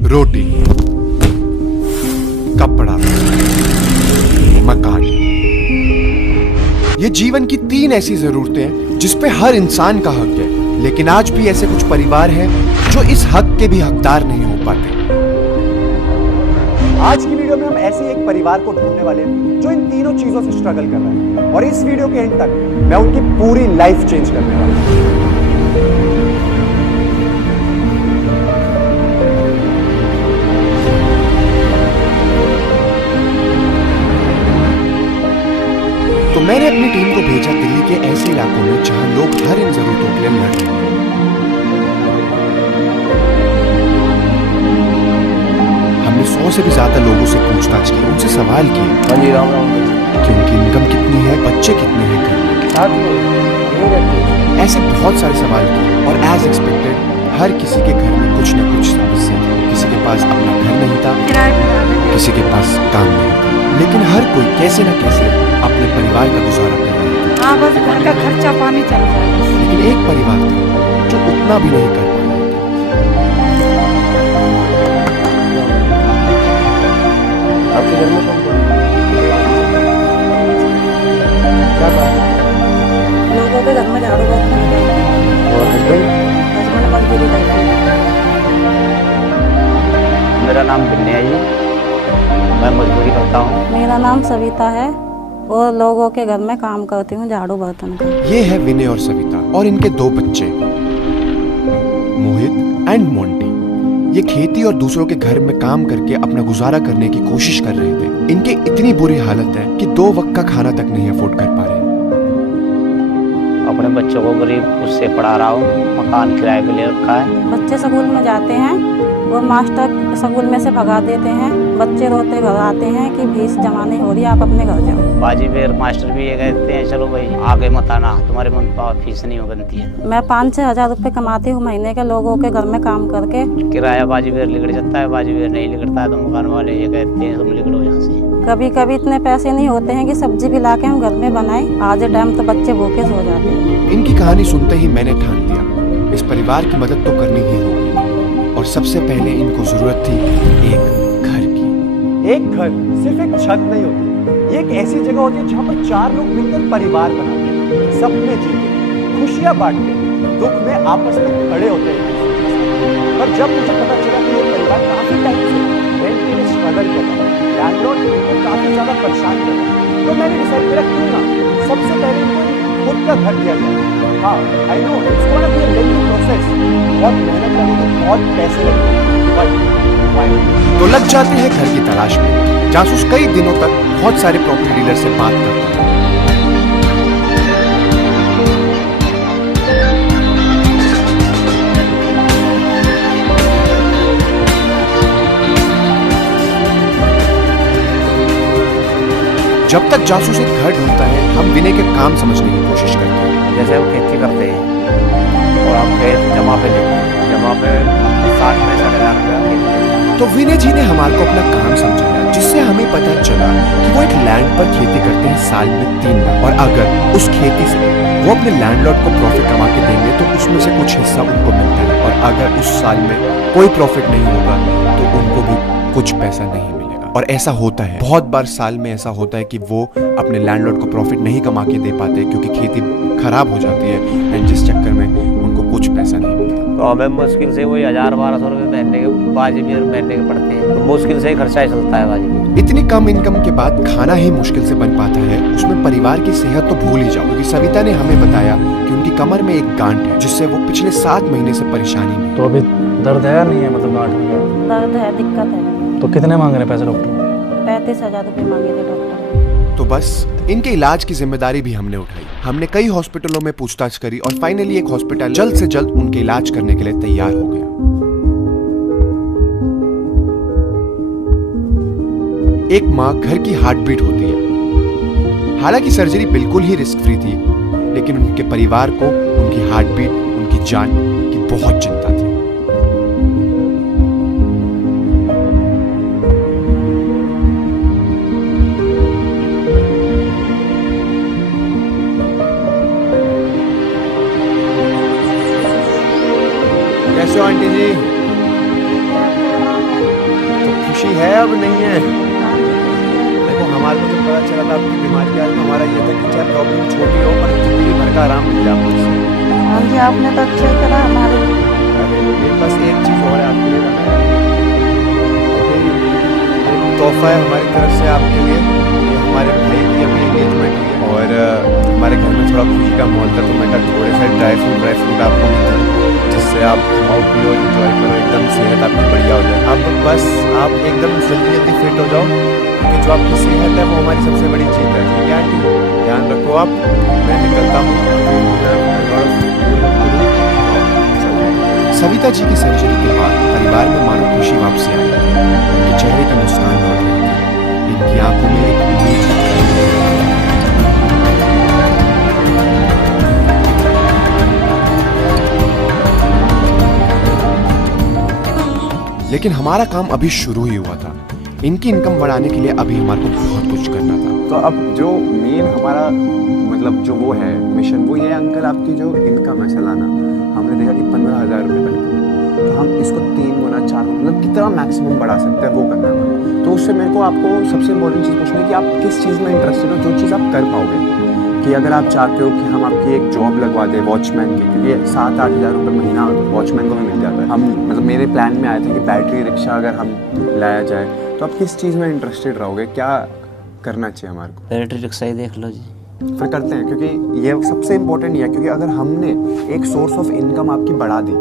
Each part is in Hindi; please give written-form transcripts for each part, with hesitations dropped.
रोटी, कपड़ा, मकान। ये जीवन की 3 ऐसी जरूरतें हैं जिस पे हर इंसान का हक है, लेकिन आज भी ऐसे कुछ परिवार हैं जो इस हक के भी हकदार नहीं हो पाते। आज की वीडियो में हम ऐसे एक परिवार को ढूंढने वाले हैं जो इन तीनों चीजों से स्ट्रगल कर रहा है, और इस वीडियो के एंड तक मैं उनकी पूरी लाइफ चेंज करने वाला हूं। तो मैंने अपनी टीम को भेजा दिल्ली के ऐसे इलाकों में जहां लोग हर इन जरूरतों के लिए लड़ रहे हैं। हमने 100 से भी ज्यादा लोगों से पूछताछ की, उनसे सवाल किए कि उनकी इनकम कितनी है, बच्चे कितने हैं घर में। ऐसे बहुत सारे सवाल किए और एज एक्सपेक्टेड हर किसी के घर में कुछ न कुछ समस्या थी। किसी के पास अपना घर नहीं था, किसी के पास काम नहीं था, लेकिन हर कोई कैसे न कैसे अपने परिवार का गुजारा कर रहा था। हाँ, बस घर का खर्चा पानी चल रहा है। लेकिन एक परिवार था जो उतना भी नहीं कर पा रहा था। आपके घर में कौन कौन क्या बात है? लोगों के घर में झाड़ू बहुत करते हैं। और हस्बैंड? हस्बैंड मजदूरी करते हैं। मेरा नाम बिन्ने है जी, मैं मजदूरी करता हूँ। मेरा नाम सविता है और लोगों के घर में काम करती हूँ, झाड़ू बर्तन का। ये है विनय और सविता और इनके 2 बच्चे मोहित एंड मोंटी। ये खेती और दूसरों के घर में काम करके अपना गुजारा करने की कोशिश कर रहे थे। इनके इतनी बुरी हालत है कि 2 वक्त का खाना तक नहीं अफोर्ड कर पा रहे। अपने बच्चों को गरीब उससे पढ़ा रहा हूँ, मकान किराए पे ले रखा है। बच्चे स्कूल में जाते हैं और मास्टर स्कूल में से भगा देते हैं। बच्चे रोते घर आते हैं कि फीस जमा नहीं हो रही, आप अपने घर जाओ। बाजी बेर मास्टर भी ये कहते हैं, चलो भाई आगे मत आना, तुम्हारे मन पर फीस नहीं बनती है। मैं 5-6 हजार रुपये कमाती हूँ महीने के, लोगों के घर में काम करके। किराया बाजी बेर लिगड़ जाता है, बाजी बेर नहीं लिगड़ता है तो मकान वाले ये कहते हैं तुम लिगड़ो यहाँ से। कभी कभी इतने पैसे नहीं होते हैं कि सब्जी भी ला के हम घर में बनाए। आज टाइम तो बच्चे भूखे सो जाते हैं। इनकी कहानी सुनते ही मैंने ठान लिया इस परिवार की मदद तो करनी ही होगी, और सबसे पहले इनको जरूरत थी एक घर की। एक घर सिर्फ एक छत नहीं होती, ये एक ऐसी जगह होती है जहाँ पर 4 लोग मिलकर परिवार बनाते हैं, सपने जीते, खुशियां बांटते हैं, दुख में आपस में खड़े होते हैं। पर जब मुझे पता चला कि ये परिवार काफी टाइम से रेंट के लिए स्ट्रगल कर रहा है, लैंडलॉर्ड इनको काफी ज्यादा परेशान कर रहा है, तो मैंने डिसाइड करा क्यों ना सबसे पहले इनको खुद का घर दिया जाए। हाँ, I know it's gonna be a lengthy process, बहुत मेहनत लगेगी, बहुत पैसे लगेंगे, बट तो लग जाते हैं घर की तलाश में। जासूस कई दिनों तक बहुत सारे प्रॉपर्टी डीलर से बात करता है। जब तक जासूस एक घर ढूंढता है, हम विनय के काम समझने की कोशिश करते हैं। जैसे वो खेती करते हैं और आप खेत जमा पे लेते हैं, जमा पे 60-65 हजार रुपया। तो विनय जी ने हमारे को अपना काम समझाया, जिससे हमें पता चला कि वो एक लैंड पर खेती करते हैं साल में 3 बार, और अगर उस खेती से वो अपने लैंडलॉर्ड को प्रॉफिट कमा के देंगे तो उसमें से कुछ हिस्सा उनको मिलता है, और अगर उस साल में कोई प्रॉफिट नहीं होगा तो उनको भी कुछ पैसा नहीं मिलेगा। और ऐसा होता है, बहुत बार साल में ऐसा होता है कि वो अपने लैंडलॉर्ड को प्रॉफिट नहीं कमा के दे पाते क्योंकि खेती खराब हो जाती है, एंड जिस चक्कर में उनको कुछ पैसा नहीं मिलता। तो हमें मुश्किल से वही 1000-1200 रुपये महीने के बाजी भी महीने के पड़ते हैं, तो मुश्किल से ही खर्चा ही चलता है बाजी। इतनी कम इनकम के बाद खाना ही मुश्किल से बन पाता है, उसमें परिवार की सेहत तो भूल ही जाओ, क्योंकि सविता ने हमें बताया कि उनकी कमर में एक गांठ है जिससे वो पिछले 7 महीने से परेशानी में। तो अभी दर्द है या नहीं है, मतलब गांठ में? दर्द है, दिक्कत है। तो कितने मांग रहे हैं पैसे डॉक्टर? 35 हजार रुपये मांगे थे डॉक्टर। तो बस इनके इलाज की जिम्मेदारी भी हमने उठाई। हमने कई हॉस्पिटलों में पूछताछ करी और फाइनली एक हॉस्पिटल जल्द से जल्द उनके इलाज करने के लिए तैयार हो गया। एक माँ घर की हार्ट बीट होती है। हालांकि सर्जरी बिल्कुल ही रिस्क फ्री थी, लेकिन उनके परिवार को उनकी हार्ट बीट, उनकी जान की बहुत चिंता थी। कैसे हो आंटी जी? खुशी है अब नहीं है? देखो हमारे को जब पता चला था आपकी बीमारी का, तो हमारा ये था कि चाहे प्रॉब्लम छोटी हो पर जिंदगी भर का आराम मिल जाए आपको इससे। हाँ जी, आपने तो अच्छा ही करा हमारे। ये बस एक चीज़ और है आपके लिए लाना है। एक तोहफा है हमारी तरफ से आपके लिए। ये हमारे भाई की अभी एंगेजमेंट हुई है और हमारे घर में थोड़ा खुशी का माहौल था, तो मैं कहा थोड़े से ड्राई फ्रूट आपको भी दूँ, जिससे आप खाओ पियो इंजॉय करो, एकदम सेहत आपकी बढ़िया हो जाए। अब बस आप एकदम जल्दी फिट हो जाओ, क्योंकि जो आपकी सेहत है वो हमारी सबसे बड़ी चीज़ है। ठीक है आंटी, ध्यान रखो आप। मैं निकलता हूँ। सविता जी की सर्जरी के बाद परिवार में मानो खुशी वापसी आई थी। उनके चेहरे की मुस्कान लौट रही थी, इनकी आंखों में एक उम्मीद थी। लेकिन हमारा काम अभी शुरू ही हुआ था। इनकी इनकम बढ़ाने के लिए अभी हमारे को बहुत कुछ करना था। तो अब जो मेन हमारा मतलब जो वो है मिशन, वो ये है अंकल, आपकी जो इनकम है सालाना, हमने देखा कि 15,000 रुपये तक की है। तो हम इसको 3 गुना 4 गुना मतलब कितना मैक्सिमम बढ़ा सकते हैं वो करना है। तो उससे मेरे को आपको सबसे इम्पोर्टेंट चीज़ पूछना है कि आप किस चीज़ में इंटरेस्टेड हो, जो चीज़ आप कर पाओगे। कि अगर आप चाहते हो कि हम आपकी एक जॉब लगवा दें वॉचमैन की, क्योंकि 7-8 हज़ार रुपये महीना वॉचमैन को भी मिल जाता है। हम मतलब मेरे प्लान में आए थे कि बैटरी रिक्शा अगर हम लाया जाए, तो आप किस चीज़ में इंटरेस्टेड रहोगे, क्या करना चाहिए हमारे को? बैटरी रिक्शा ही देख लो जी। फिर करते हैं, क्योंकि ये सबसे इम्पोर्टेंट ये है, क्योंकि अगर हमने एक सोर्स ऑफ इनकम आपकी बढ़ा दी,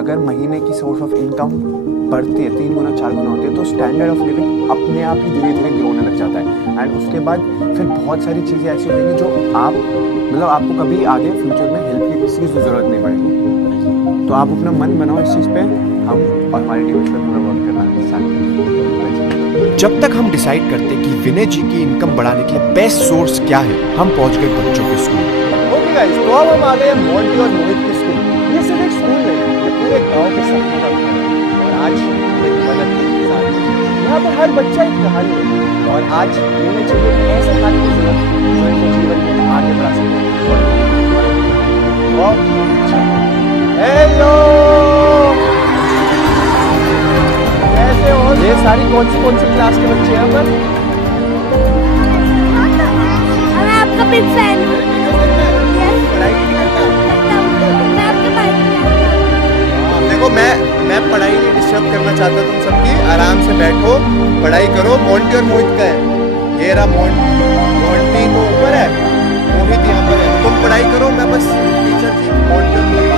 अगर महीने की सोर्स ऑफ इनकम बढ़ती है 3 गुना 4 गुना होती है, तो स्टैंडर्ड ऑफ लिविंग अपने आप ही धीरे धीरे ग्रो होने लग जाता है। एंड उसके बाद फिर बहुत सारी चीज़ें ऐसी हो जाएंगी जो आप मतलब आपको कभी आगे फ्यूचर में हेल्प की किसी की ज़रूरत नहीं पड़ेगी। तो आप अपना मन बनाओ इस चीज़ पे, हम और हमारी टीम इस पर पूरा वर्क करना है। जब तक हम डिसाइड करते कि विनय जी की इनकम बढ़ाने के लिए बेस्ट सोर्स क्या है, हम पहुंच गए बच्चों के स्कूल। ओके गाइस, तो अब हम आ गए मोंटी और मोहित के स्कूल। ये सिर्फ एक स्कूल नहीं, ये पूरे गांव के सपने का घर है। और आज एक मदद के इंतजार है। यहाँ पर हर बच्चा एक कहानी है, और आज उन्हें चाहिए ऐसे हाथ की जरूरत जो इनको जीवन में आगे बढ़ा सके। हेलो, कैसे हो? ये सारी कौन सी क्लास के बच्चे हैं? पर मैं आपका बिग फैन हूँ। मैं आपका भाई हूँ। देखो मैं पढ़ाई नहीं डिस्टर्ब करना चाहता तुम सबकी, आराम से बैठो पढ़ाई करो। मोंटी और मोहित का है, ये रहा मोंटी तो ऊपर है, मोहित यहाँ पर है। तुम पढ़ाई करो, मैं बस टीचर जी मोंटी और मोहित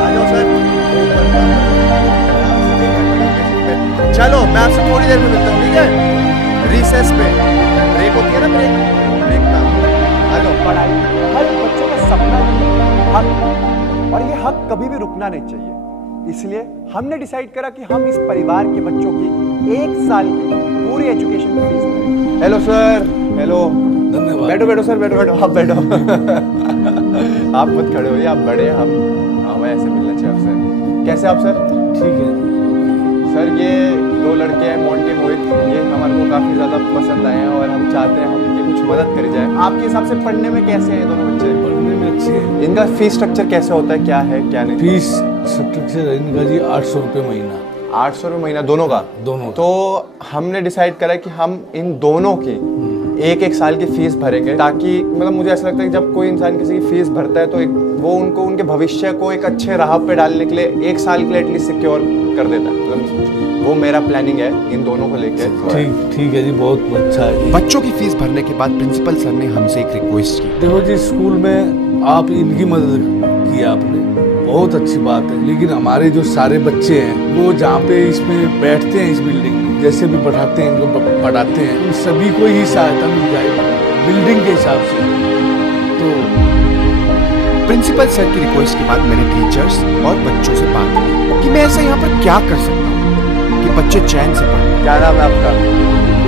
आ जाओ सर। चलो मैं आपसे थोड़ी देर में मिलता हूँ, ठीक है? रिसेस पे ब्रेक होती है ना, ब्रेक ना आ जाओ। पढ़ाई हर बच्चे का सपना हक, और ये हक कभी भी रुकना नहीं चाहिए। इसलिए हमने डिसाइड करा कि हम इस परिवार के बच्चों की 1 साल की पूरी एजुकेशन फीस भरेंगे। हेलो सर, हेलो, धन्यवाद। बैठो सर, बैठो आप बैठो। आप मत खड़े होइए, आप बड़े हैं, हम ऐसे मिलना चाहिए आपसे। कैसे आप सर? ठीक है सर, ये 2 लड़के हैं मोंटी मोहित, ये हमारे को काफ़ी ज़्यादा पसंद आए हैं और हम चाहते हैं हम कुछ मदद करी जाए। आपके हिसाब से पढ़ने में कैसे हैं दोनों बच्चे? पढ़ने में अच्छे हैं। इनका फीस स्ट्रक्चर कैसे होता है, क्या है क्या नहीं? फीस स्ट्रक्चर इनका जी 800 रुपये महीना। 800 रुपये महीना दोनों का? दोनों का। तो हमने डिसाइड करा कि हम इन दोनों की 1-1 साल की फीस भरेंगे, ताकि मतलब मुझे ऐसा लगता है कि जब कोई इंसान किसी की फीस भरता है तो वो उनको उनके भविष्य को एक अच्छे राह पे डालने के लिए 1 साल के लिए एटलीस्ट सिक्योर कर देता है। मतलब वो मेरा प्लानिंग है इन दोनों को लेकर। ठीक है जी, बहुत अच्छा है। बच्चों की फीस भरने के बाद प्रिंसिपल सर ने हमसे एक रिक्वेस्ट की। देखो जी, स्कूल में आप इनकी मदद की आपने, बहुत अच्छी बात है। लेकिन हमारे जो सारे बच्चे हैं वो जहाँ पे इसमें बैठते हैं, इस बिल्डिंग में जैसे भी बैठाते हैं, इनको पढ़ाते हैं, उन सभी को ही सहायता मिल जाएगी बिल्डिंग के हिसाब से। तो प्रिंसिपल सर की रिक्वेस्ट के बाद मैंने टीचर्स और बच्चों से बात की कि मैं ऐसा यहाँ पर क्या कर सकता हूँ कि बच्चे चैन से पढ़ें। क्या नाम है आपका?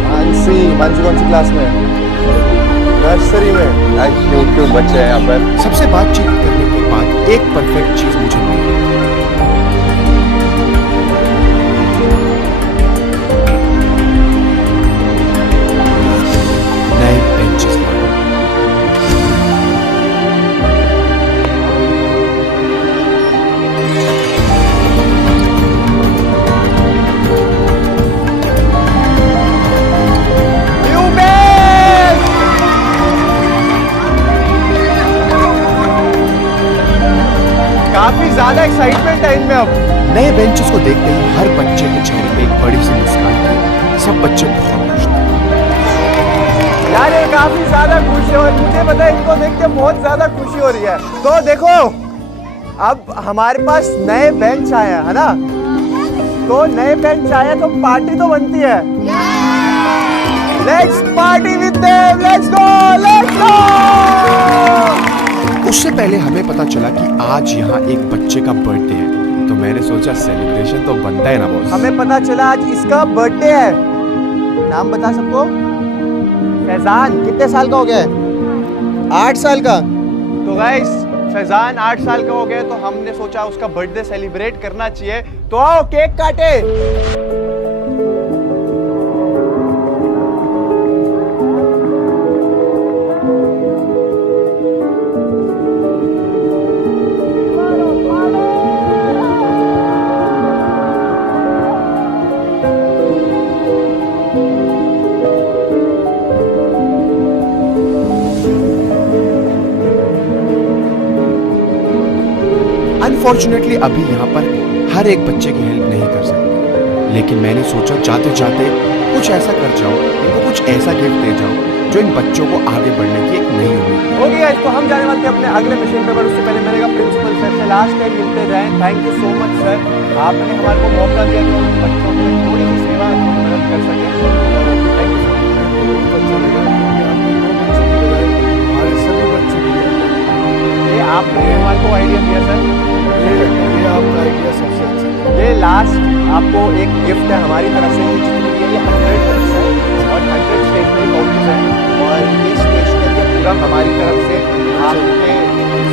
मानसी कौन सी क्लास में? नर्सरी में। आज क्यों बच्चे हैं यहाँ पर? सबसे बातचीत करने के बाद एक परफेक्ट चीज मुझे मिली। नए बेंचेस बच्चे के चेहरे पे एक बड़ी सी मुस्कान थी। सब बच्चे बहुत खुश थे। यार ये काफी ज्यादा खुश है और मुझे पता है इनको देख के बहुत ज्यादा खुशी हो रही है। तो देखो अब हमारे पास नए बेंच आए हैं, है ना? तो नए बेंच आए तो पार्टी तो बनती है। Let's party with them, let's go, let's go. उससे पहले हमें पता चला कि आज यहाँ एक बच्चे का बर्थडे है, तो मैंने सोचा सेलिब्रेशन तो बनता है ना बॉस। हमें पता चला आज इसका बर्थडे है। नाम बता सबको। फैजान कितने साल का हो गया है? 8 साल का। तो गाइस फैजान 8 साल का हो गया, तो हमने सोचा उसका बर्थडे सेलिब्रेट करना चाहिए। तो आओ केक काटे। अनफॉर्चुनेटली अभी यहाँ पर हर एक बच्चे की हेल्प नहीं कर सकते, लेकिन मैंने सोचा जाते जाते कुछ ऐसा कर जाऊँ, इनको कुछ ऐसा गिफ्ट दे जाऊँ जो इन बच्चों को आगे बढ़ने की एक नई उम्मीद। ओके गाइस, तो हम जाने वाले थे अपने अगले मिशन पे, पर उससे पहले मेरे का प्रिंसिपल सर से लास्ट टाइम मिलते जाएं। Thank you so much sir, आपने हमारे को मौका दिया कि हम बच्चों की थोड़ी सी सेवा मदद कर सकें। Thank you so much. हमारे सभी बच्चे की ये आपने हमारे को आइडिया दिया सर। ये आपका आइडिया सबसे अच्छा है। ये लास्ट आपको एक गिफ्ट है हमारी तरफ से, ये जितनी भी है ये 100 टन्स है और 100 स्टेशनरी पाउचेस हैं, और ये स्टेशनरी है पूरा हमारी तरफ से आपके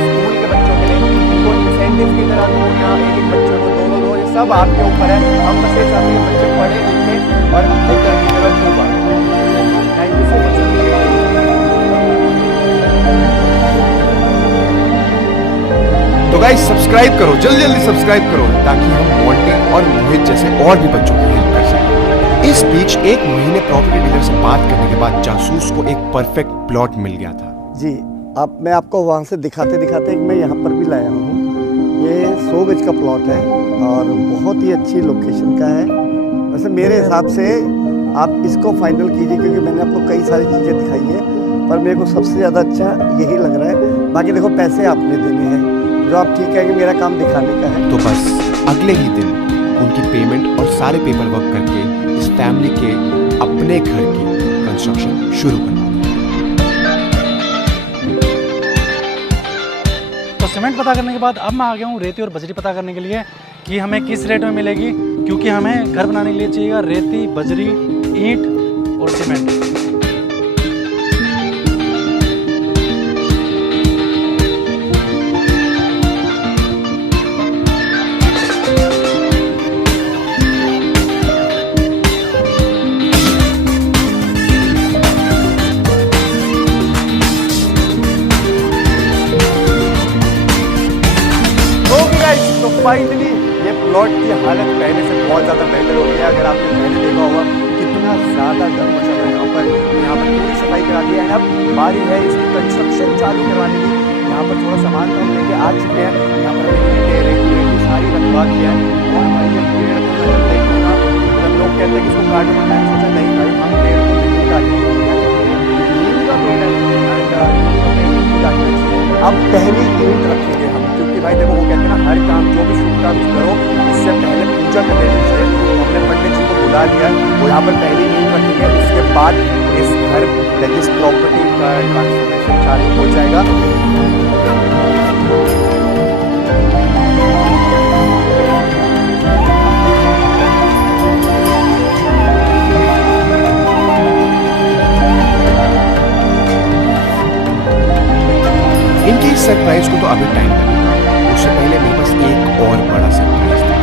स्कूल के बच्चों के लिए। इनको इंसेंटिव की तरह दो या एक बच्चे को दो, ये सब आपके ऊपर है। हम बस ये चाहते हैं बच्चे पढ़े लिखे और बेहतर की तरफ होगा। Thank you so much. तो गाइस सब्सक्राइब करो, जल्दी जल्दी सब्सक्राइब करो, ताकि हम मोंटी और मोहित जैसे और भी बच्चों की हेल्प कर सकें। इस बीच 1 महीने प्रॉपर्टी डीलर से बात करने के बाद जासूस को एक परफेक्ट प्लॉट मिल गया था। जी, अब मैं आपको वहाँ से दिखाते दिखाते मैं यहाँ पर भी लाया हूँ। ये 100 गज का प्लॉट है और बहुत ही अच्छी लोकेशन का है। वैसे मेरे हिसाब से आप इसको फाइनल कीजिए, क्योंकि मैंने आपको कई सारी चीज़ें दिखाई हैं, पर मेरे को सबसे ज़्यादा अच्छा यही लग रहा है। बाकी देखो पैसे आपने देने हैं, जो आप ठीक है कि मेरा काम दिखाने का है। तो बस अगले ही दिन उनकी पेमेंट और सारे पेपर वर्क करके इस फैमिली के अपने घर की कंस्ट्रक्शन शुरू करना था। तो सीमेंट पता करने के बाद अब मैं आ गया हूँ रेती और बजरी पता करने के लिए कि हमें किस रेट में मिलेगी, क्योंकि हमें घर बनाने के लिए चाहिए रेती, बजरी, ईंट और सीमेंट। फाइनली ये प्लॉट की हालत पहले से बहुत ज़्यादा बेहतर हो गई है। अगर आपने पहले देखा होगा कितना ज़्यादा गर्म मचा है यहाँ पर पूरी सफाई करा दी है। अब बारी है इसकी कंस्ट्रक्शन चालू करवाने की। यहाँ पर थोड़ा सामान हम लेके आ चुके हैं। यहाँ पर रेती सारी रखवा दी है। और भाई ये पेड़ को मैं देखूँगा, जब लोग कहते हैं कि इसको काटो, मैंने सोचा नहीं भाई हम पेड़ को नहीं काटेंगे, नीम का पेड़ है अब पहली ईंट रखेंगे हम, क्योंकि भाई देखो वो कहते हैं ना हर काम जो भी शुभ काम करो इससे पहले पूजा कर लेनी चाहिए। हमने पंडित जी को बुला लिया, वो यहाँ पर पहली ईंट रखेंगे, उसके बाद इस घर इस प्रॉपर्टी का ट्रांसफॉर्मेशन चालू हो जाएगा। इनके इस सरप्राइज को तो अभी टाइम लगेगा, उससे पहले मेरे पास एक और बड़ा सरप्राइज था।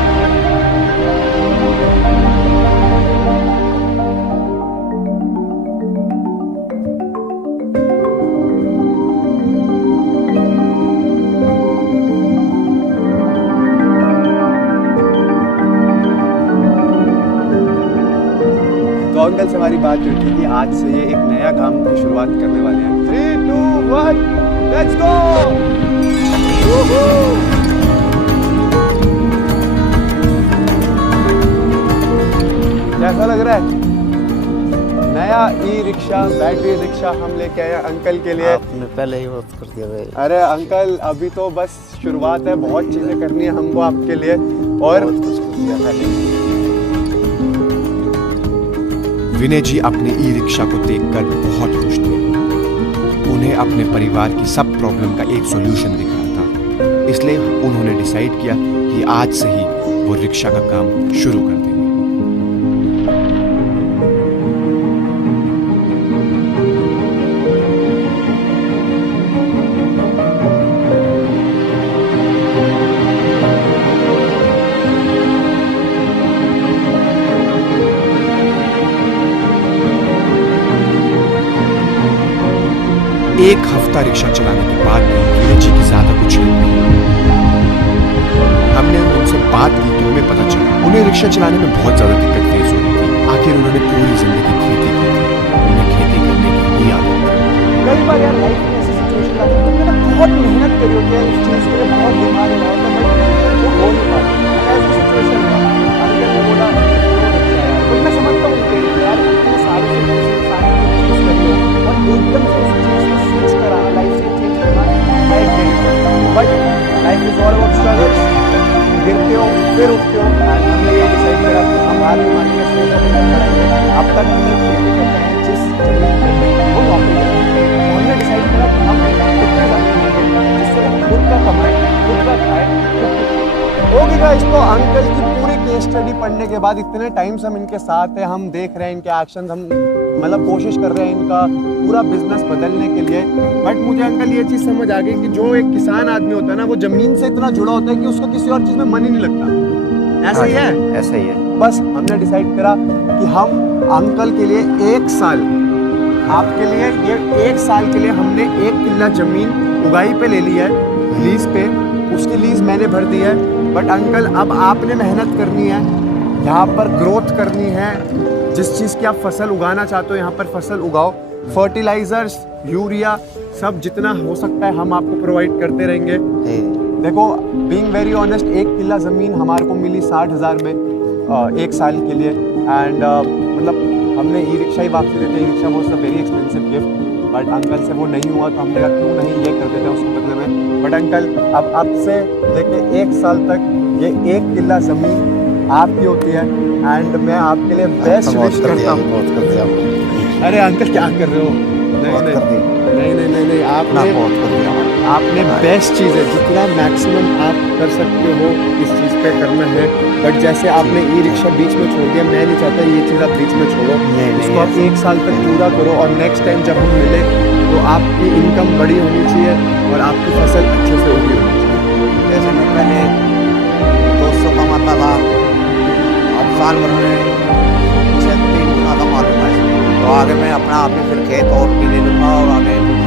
तो अंकल से हमारी बात हुई थी कि आज से ये एक नया काम की शुरुआत करने वाले हैं। 3, 2, 1 लेट्स गो। कैसा लग रहा है? नया ई रिक्शा, बैटरी रिक्शा हम लेके आए अंकल के लिए। आपने पहले ही बहुत कर दिया भाई। अरे अंकल अभी तो बस शुरुआत है, बहुत चीजें करनी है हमको आपके लिए और बहुत कुछ कर दिया पहले। विनय जी अपने ई रिक्शा को देखकर बहुत खुश थे। उन्हें अपने परिवार की सब प्रॉब्लम का एक सॉल्यूशन दिख रहा था, इसलिए उन्होंने डिसाइड किया कि आज से ही वो रिक्शा का काम शुरू कर देंगे। एक हफ्ता रिक्शा चलाने के बाद भी विनय जी की ज्यादा कुछ हेल्प नहीं हुई। हमने उनसे बात की तो हमें पता चला उन्हें रिक्शा चलाने में बहुत ज्यादा दिक्कत फेस हो रही थी। आखिर उन्होंने पूरी जिंदगी खेती की थी, उन्हें खेती करने की ही आदत थी। कई बार यार लाइफ में ऐसी सिचुएशन आती है तो मैंने बहुत मेहनत करी होती है उस चीज़ के लिए, बहुत दिमाग लगा होता है बट वो हो नहीं पाता। ऐसी सिचुएशन में अंकल ने बोला तो मैं समझता हूँ कि यार इतने सालों से किसी इंसान ने कुछ चीज़ करी हो और एकदम से उस चीज़ को स्विच कराना, लाइफ से चेंज करना है but life is all about struggles. गिरते हो फिर उठते हो। हमने ये डिसाइड करा कि हम हार नहीं मानेंगे, सोचा भी नहीं करेंगे। अब तक हमने खेती करते हैं जिस जमीन पे वो नौकरी करते हैं, तो हमने डिसाइड करा कि हम खुद की जमीन लेंगे जिससे हम खुद का कमाएं, खुद का खाएं। ओके गाइस, तो अंकल की पूरी केस स्टडी पढ़ने के बाद इतने टाइम से हम इनके साथ हैं, हम देख रहे हैं इनके एक्शन, हम मतलब कोशिश कर रहे हैं इनका पूरा बिजनेस बदलने के लिए। बट मुझे अंकल ये चीज़ समझ आ गई कि जो एक किसान आदमी होता है ना वो जमीन से इतना जुड़ा होता है कि उसको किसी और चीज़ में मन ही नहीं लगता। ऐसा ही है? ऐसा ही है। बस हमने डिसाइड करा कि हम अंकल के लिए 1 साल, आपके लिए ये 1 साल के लिए हमने 1 किल्ला जमीन उगाई पे ले ली है, लीज पे। उसकी लीज मैंने भर दी है बट अंकल अब आपने मेहनत करनी है, यहाँ पर ग्रोथ करनी है। जिस चीज़ की आप फसल उगाना चाहते हो यहाँ पर फसल उगाओ। फर्टिलाइजर्स, यूरिया सब जितना हो सकता है हम आपको प्रोवाइड करते रहेंगे। देखो बीइंग वेरी ऑनेस्ट, 1 किल्ला ज़मीन हमारे को मिली 60,000 में 1 साल के लिए। एंड मतलब हमने ई रिक्शा ही वापसी देते, e rickshaw was a very expensive gift but uncle से वो नहीं हुआ तो हमने कहा क्यों नहीं ये कर देते उसके बदले में। बट अंकल अब से लेके 1 साल तक ये 1 किल्ला ज़मीन आपकी होती है एंड मैं आपके लिए बेस्ट विश करता हूँ। बहुत कर दिया। अरे अंकल क्या कर रहे हो? नहीं आपने बेस्ट चीज़ है, जितना मैक्सिमम आप कर सकते हो इस चीज़ पे करना है। बट जैसे आपने ई रिक्शा बीच में छोड़ दिया, मैं नहीं चाहता ये चीज़ आप बीच में छोड़ो, इसको आप 1 साल तक पूरा करो और नेक्स्ट टाइम जब हम मिले तो आपकी इनकम बड़ी होनी चाहिए और आपकी फसल अच्छे से उगी होनी चाहिए। जैसे मैं पहले 200 कमाता था, अब साल भर में 3 गुना कमा लूँगा। तो आगे मैं अपना आप ही फिर खेत और भी ले लूँगा और आगे